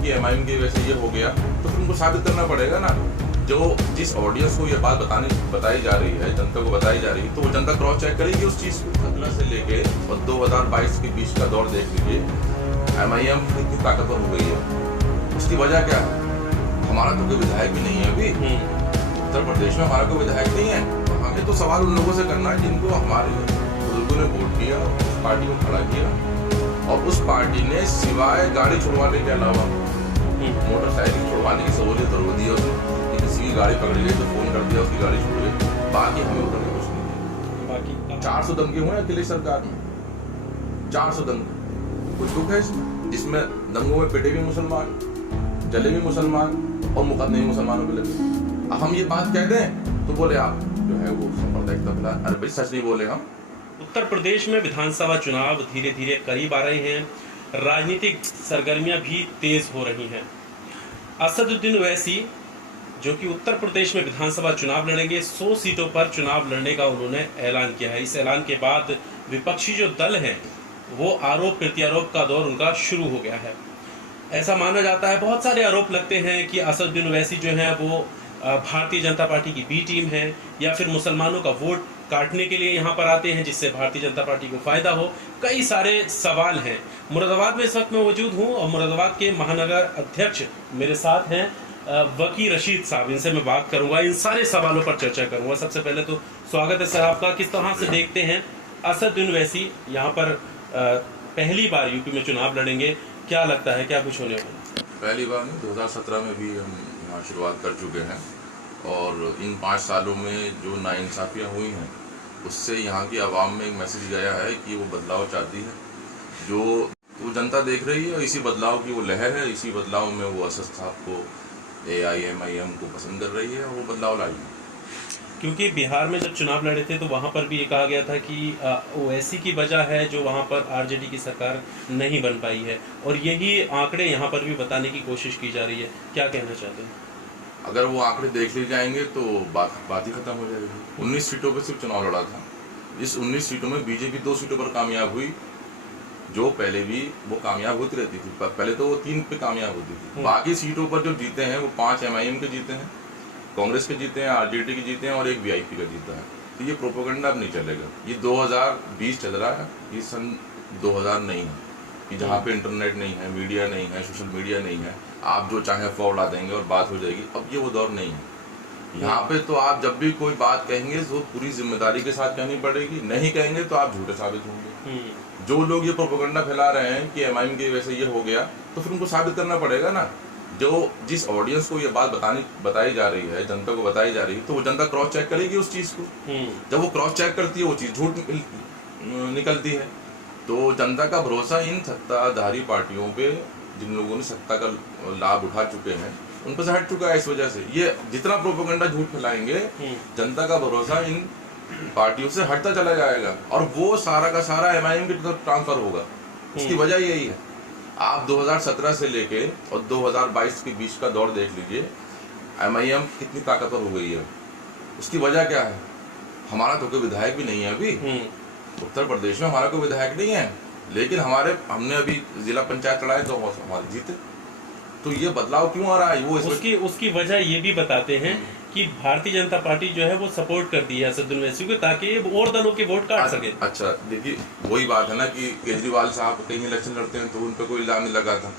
कि एमआईएम की वजह से ये हो गया, तो फिर उनको साबित करना पड़ेगा ना। जो जिस ऑडियंस को ये बात बताई जा रही है, जनता को बताई जा रही है, तो वो जनता क्रॉस चेक करेगी उस चीज़ को। 17 से लेके और 2022 के बीच का दौर देख लीजिए, एमआईएम कितनी ताकतवर हो गई है। उसकी वजह क्या है? हमारा तो कोई विधायक भी नहीं है अभी उत्तर प्रदेश में, हमारा कोई विधायक नहीं है। तो हमें तो सवाल उन लोगों से करना है जिनको हमारे बुजुर्गों ने वोट किया, उस पार्टी को खड़ा किया, और उस पार्टी ने सिवाय गाड़ी छुड़वाने के अलावा मोटरसाइकिल छुड़वाने की सहूलियत जरूर दी है उसने, कि किसी की गाड़ी पकड़ी गई तो फोन कर दिया, उसकी गाड़ी छुड़ गई। बाकी हमें उधर कुछ नहीं दिया। बाकी 400 दंगे हुए अखिलेश सरकार में, 400 दंगे। कुछ दुख है इसमें, जिसमें दंगों में पिटे भी मुसलमान, जले भी मुसलमान, और मुकदमे मुसलमानों पे लगे। अब हम ये बात कह दें तो बोले आप जो है वो सांप्रदायिकता फैला। अरे भाई सच नहीं बोले हम। उत्तर प्रदेश में विधानसभा चुनाव धीरे धीरे करीब आ रहे हैं, राजनीतिक सरगर्मियां भी तेज हो रही हैं। असदुद्दीन ओवैसी जो कि उत्तर प्रदेश में विधानसभा चुनाव लड़ेंगे, 100 सीटों पर चुनाव लड़ने का उन्होंने ऐलान किया है। इस ऐलान के बाद विपक्षी जो दल हैं वो आरोप प्रत्यारोप का दौर उनका शुरू हो गया है। ऐसा माना जाता है, बहुत सारे आरोप लगते हैं कि असदुद्दीन ओवैसी जो है वो भारतीय जनता पार्टी की बी टीम है, या फिर मुसलमानों का वोट काटने के लिए यहाँ पर आते हैं जिससे भारतीय जनता पार्टी को फायदा हो। कई सारे सवाल हैं। मुरादाबाद में इस वक्त मैं मौजूद हूँ और मुरादाबाद के महानगर अध्यक्ष मेरे साथ हैं वकील रशीद साहब। इनसे मैं बात करूंगा, इन सारे सवालों पर चर्चा करूंगा। सबसे पहले तो स्वागत है सर आपका। किस तरह से देखते हैं असदुद्दीन ओवैसी यहाँ पर पहली बार यूपी में चुनाव लड़ेंगे, क्या लगता है क्या कुछ होने वाला? पहली बार नहीं, 2017 में भी हम यहाँ शुरुआत कर चुके हैं, और इन 5 सालों में जो नाइंसाफियाँ हुई हैं उससे यहाँ की आवाम में एक मैसेज गया है कि वो बदलाव चाहती है, जो वो जनता देख रही है। इसी बदलाव की वो लहर है, इसी बदलाव में वो असद साहब को, AIMIM को पसंद कर रही है, और वो बदलाव लाई है। क्योंकि बिहार में जब चुनाव लड़े थे तो वहाँ पर भी ये कहा गया था कि ओवैसी की वजह है जो वहाँ पर आरजेडी की सरकार नहीं बन पाई है, और यही आंकड़े यहाँ पर भी बताने की कोशिश की जा रही है। क्या कहना चाहते हैं? अगर वो आंकड़े देख लिए जाएंगे तो बात ही खत्म हो जाएगी। 19 सीटों पर सिर्फ चुनाव लड़ा था। इस 19 सीटों में बीजेपी 2 सीटों पर कामयाब हुई, जो पहले भी वो कामयाब होती रहती थी। पहले तो वो 3 पे कामयाब होती थी। बाकी सीटों पर जो जीते हैं वो 5 MIM के जीते हैं, कांग्रेस के जीते हैं, आरजेडी के जीते हैं, और एक VIP का जीता है। तो ये प्रोपेगेंडा अब नहीं चलेगा। ये 2020 चल रहा है, ये सन 2000 नहीं है कि जहाँ पे इंटरनेट नहीं है, मीडिया नहीं है, सोशल मीडिया नहीं है, आप जो चाहे अफवाह उड़ा देंगे और बात हो जाएगी। अब ये वो दौर नहीं है। यहाँ पे तो आप जब भी कोई बात कहेंगे तो पूरी जिम्मेदारी के साथ कहनी पड़ेगी, नहीं कहेंगे तो आप झूठे साबित होंगे। जो लोग ये प्रोपेगेंडा फैला रहे हैं कि MIM की वजह से ये हो गया, तो फिर उनको साबित करना पड़ेगा ना। जो जिस ऑडियंस को ये बात बताई जा रही है, जनता को बताई जा रही है, तो वो जनता क्रॉस चेक करेगी उस चीज़ को। जब वो क्रॉस चेक करती है वो चीज़ झूठ निकलती है। तो जनता का भरोसा इन सत्ताधारी पार्टियों पे, जिन लोगों ने सत्ता का लाभ उठा चुके हैं, उन पर से हट चुका है। इस वजह से ये जितना प्रोपेगेंडा झूठ फैलाएंगे, जनता का भरोसा इन पार्टियों से हटता चला जाएगा, और वो सारा का सारा MIM की तरफ ट्रांसफर होगा। उसकी वजह यही है। आप 2017 से लेके और 2022 के बीच का दौर देख लीजिए, MIM कितनी ताकतवर हो गई है। उसकी वजह क्या है? हमारा तो कोई विधायक भी नहीं है अभी उत्तर प्रदेश में, हमारा कोई विधायक नहीं है, लेकिन हमने अभी जिला पंचायत लड़ाए तो हमारे जीते। तो ये बदलाव क्यों आ रहा है? वो उसकी वजह ये भी बताते हैं कि भारतीय जनता पार्टी जो है वो सपोर्ट करती है असदुद्दीन ओवैसी को, ताकि और दलों के वोट काट सके। अच्छा देखिए, वही बात है ना कि केजरीवाल साहब कहीं इलेक्शन लड़ते हैं तो उन पर कोई इल्जाम नहीं लगा था।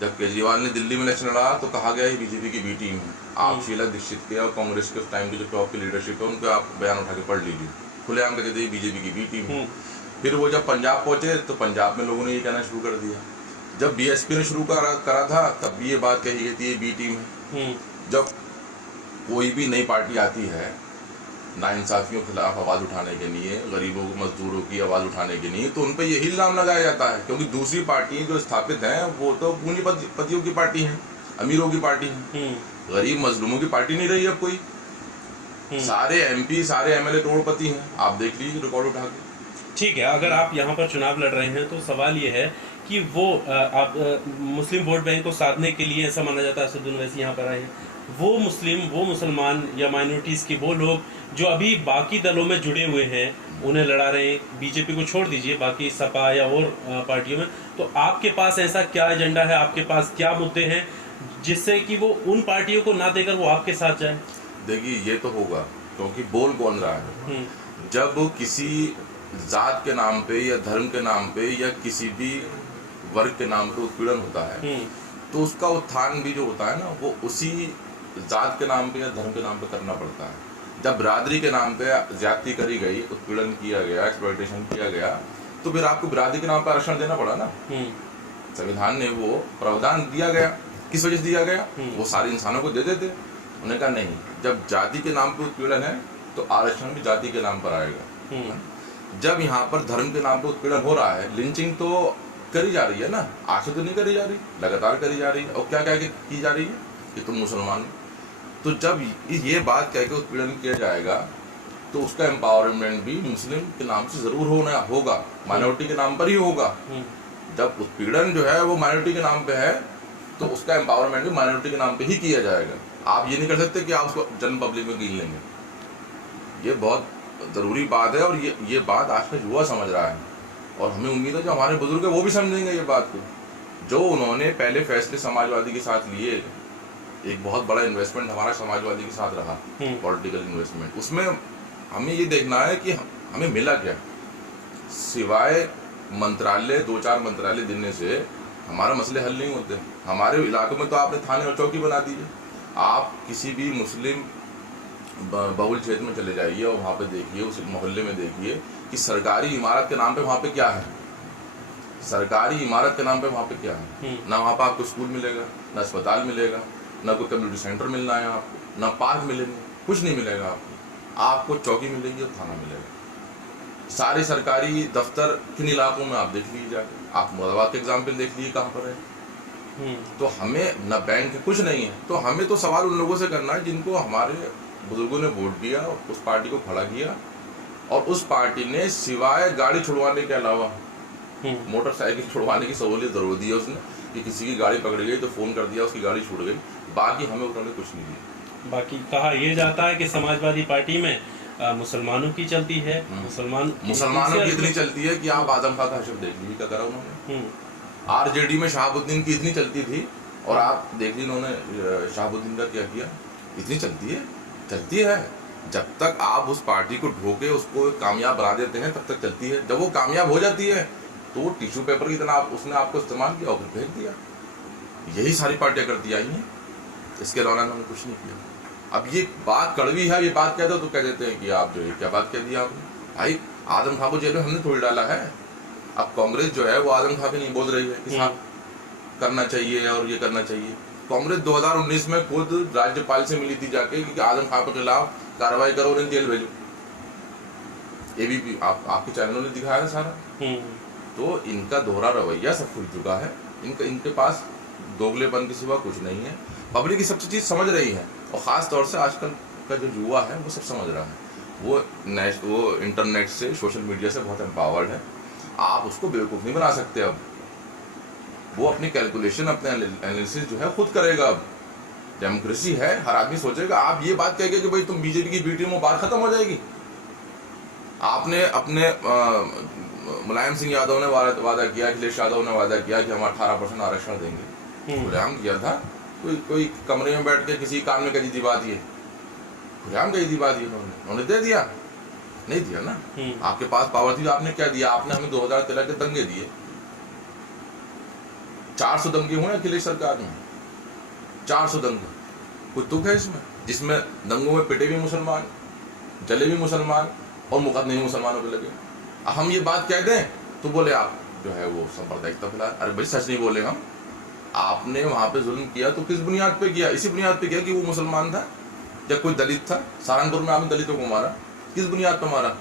जब केजरीवाल ने दिल्ली में इलेक्शन लड़ा तो कहा गया बीजेपी की बी टीम है। आप शीला दीक्षित के और कांग्रेस के उस टाइम की जो टॉप की लीडरशिप है उनको आप बयान उठा के पढ़ लीजिए, खुलेआम कहते थे बीजेपी की बी टीम है। फिर वो जब पंजाब पहुंचे तो पंजाब में लोगों ने ये कहना शुरू कर दिया। जब BSP ने शुरू करा था तब भी ये बात कही गई थी ये बी टीम है। जब कोई भी नई पार्टी आती है नाइंसाफियों के खिलाफ आवाज़ उठाने के लिए, गरीबों मजदूरों की आवाज़ उठाने के लिए, तो उन पर यही इल्जाम लगाया जाता है, क्योंकि दूसरी पार्टी जो स्थापित हैं वो तो पूंजीपतियों की पार्टी है, अमीरों की पार्टी है, गरीब मजलूमों की पार्टी नहीं रही अब कोई। सारे MP सारे MLA करोड़पति हैं, आप देख लीजिए रिकॉर्ड उठा के। ठीक है, अगर आप यहाँ पर चुनाव लड़ रहे हैं तो सवाल ये है कि वो आप मुस्लिम वोट बैंक को साधने के लिए, ऐसा माना जाता है असदुद्दीन ओवैसी यहाँ पर आए हैं, वो मुसलमान या माइनॉरिटीज़ के वो लोग जो अभी बाकी दलों में जुड़े हुए हैं उन्हें लड़ा रहे हैं। बीजेपी को छोड़ दीजिए, बाकी सपा या और पार्टियों में तो आपके पास ऐसा क्या एजेंडा है, आपके पास क्या मुद्दे हैं जिससे कि वो उन पार्टियों को ना देकर वो आपके साथ जाए? देखिए ये तो होगा, क्योंकि बोल कौन रहा है। जब किसी जात के नाम पे या धर्म के नाम पे या किसी भी वर्ग के नाम पे उत्पीड़न होता है तो उसका उत्थान भी जो होता है ना वो उसी जात के नाम पे या धर्म के नाम पे करना पड़ता है। जब बिरादरी के नाम पे ज्यादती करी गई, उत्पीड़न किया गया, एक्सप्लॉयटेशन किया गया, तो फिर आपको बिरादरी के नाम पे आरक्षण देना पड़ा ना। संविधान ने वो प्रावधान दिया गया, किस वजह से दिया गया? वो सारे इंसानों को दे देते। उन्होंने कहा नहीं, जब जाति के नाम पे उत्पीड़न है तो आरक्षण भी जाति के नाम पर आएगा। जब यहाँ पर धर्म के नाम पे उत्पीड़न हो रहा है, लिंचिंग तो करी जा रही है ना, आज से तो नहीं करी जा रही, लगातार करी जा रही है। और क्या क्या की जा रही है कि तुम मुसलमान हो। तो जब ये बात कह के उत्पीड़न किया जाएगा तो उसका एम्पावरमेंट भी मुस्लिम के नाम से जरूर होगा, माइनॉरिटी के नाम पर ही होगा। जब उत्पीड़न जो है वो माइनॉरिटी के नाम पे है तो उसका एम्पावरमेंट भी माइनॉरिटी के नाम पे ही किया जाएगा। आप ये नहीं कर सकते कि आप उसको जनरल पब्लिक में गिन लेंगे। ये बहुत ज़रूरी बात है और ये बात आज का युवा समझ रहा है और हमें उम्मीद है जो हमारे बुजुर्ग है वो भी समझेंगे ये बात को। जो उन्होंने पहले फैसले समाजवादी के साथ लिए, एक बहुत बड़ा इन्वेस्टमेंट हमारा समाजवादी के साथ रहा, पॉलिटिकल इन्वेस्टमेंट, उसमें हमें ये देखना है कि हमें मिला क्या। सिवाय मंत्रालय, 2-4 मंत्रालय देने से हमारा मसले हल नहीं होते। हमारे इलाकों में तो आपने थाने और चौकी बना दीजिए। आप किसी भी मुस्लिम बहुल क्षेत्र में चले जाइए और वहाँ पे देखिए, उस मोहल्ले में देखिए कि सरकारी इमारत के नाम पे वहाँ पे क्या है। सरकारी इमारत के नाम पे वहाँ पे क्या है? ना वहाँ पे आपको स्कूल मिलेगा, ना अस्पताल मिलेगा, ना कोई कम्युनिटी सेंटर मिलना है आपको, ना पार्क मिलेंगे, कुछ नहीं मिलेगा आपको। आपको चौकी मिलेगी और थाना मिलेगा। सारे सरकारी दफ्तर किन इलाकों में आप देख लीजिए जाके। आप मुरादाबाद के एग्जाम्पल देख लीजिए कहाँ पर है। तो हमें न बैंक है, कुछ नहीं है। तो हमें तो सवाल उन लोगों से करना है जिनको हमारे बुजुर्गों ने वोट दिया, उस पार्टी को खड़ा किया और उस पार्टी ने सिवाय गाड़ी छुड़वाने के अलावा मोटरसाइकिल छुड़वाने की सहूलियत जरूर दी है उसने कि किसी की गाड़ी पकड़ गई तो फोन कर दिया, उसकी गाड़ी छूट गई। बाकी हमें उन्होंने कुछ नहीं दिया। बाकी कहा यह जाता है कि समाजवादी पार्टी में मुसलमानों की चलती है, मुसलमानों की इतनी चलती है कि आप आजम खां का हशर देख लीजिए क्या करा उन्होंने। आरजेडी में शहाबुद्दीन की इतनी चलती थी और आप देख लीजिए उन्होंने शहाबुद्दीन का क्या किया। इतनी चलती है। जब तक आप उस पार्टी को ढोके उसको कामयाब बना देते हैं तब तक चलती है। जब वो कामयाब हो जाती है तो वो टिश्यू पेपर की तरह उसने आपको इस्तेमाल किया और फिर फेंक दिया। यही सारी पार्टियां करती आई हैं, इसके अलावा उन्होंने कुछ नहीं किया। अब ये बात कड़वी है, ये बात कह दो तो कह देते हैं कि आप जो है क्या बात कह दी आपने। भाई आजम खां को जेल में हमने थोड़ी डाला है। अब कांग्रेस जो है वो आजम खां पे नहीं बोल रही है कि साहब करना चाहिए और ये करना चाहिए। कांग्रेस 2019 में खुद राज्यपाल से मिली थी जाके कि आजम खां के खिलाफ कार्रवाई करो, उन्हें जेल भेजो। एबीपी आपके चैनलों ने दिखाया सारा। तो इनका दोहरा रवैया सब खुल चुका है। इनके पास दोगलेपन के सिवा कुछ नहीं है। पब्लिक ये सब चीज़ समझ रही है और ख़ास तौर से आजकल का जो युवा है वो सब समझ रहा है। वो इंटरनेट से, सोशल मीडिया से बहुत एम्पावर्ड है। आप उसको बेवकूफ़ नहीं बना सकते। अब वो अपनी कैलकुलेशन, अपने एनालिसिस जो है खुद करेगा। अब डेमोक्रेसी है, हर आदमी सोचेगा। आप ये बात कहेंगे कि भाई तुम बीजेपी की बी टीम में बात खत्म हो जाएगी। आपने अपने मुलायम सिंह यादव ने वादा किया, अखिलेश यादव ने वादा किया कि हम 18% आरक्षण देंगे। खुलेआम किया था। कोई कमरे में बैठ के किसी कान में कही थी बात? ये खुलेआम कही थी बात? ये उन्होंने दे दिया? नहीं दिया ना। आपके पास पावर थी, आपने क्या दिया? आपने हमें 2013 के दंगे दिए। 400 दंगे हुए अखिलेश सरकार में। 400 दंगे, कोई तुक है इसमें? जिसमें दंगों में पिटे भी मुसलमान, जले भी मुसलमान और मुकदमे भी मुसलमानों पे लगे। हम ये बात कह दें तो बोले आप जो है वो सांप्रदायिकता फैला। अरे भाई सच नहीं बोले हम। आपने वहां पे जुल्म किया तो किस बुनियाद पे किया? इसी बुनियाद पे किया कि वो मुसलमान था या कोई दलित था। सहारनपुर में आपने दलितों को मारा, किस बुनियाद पे मारा?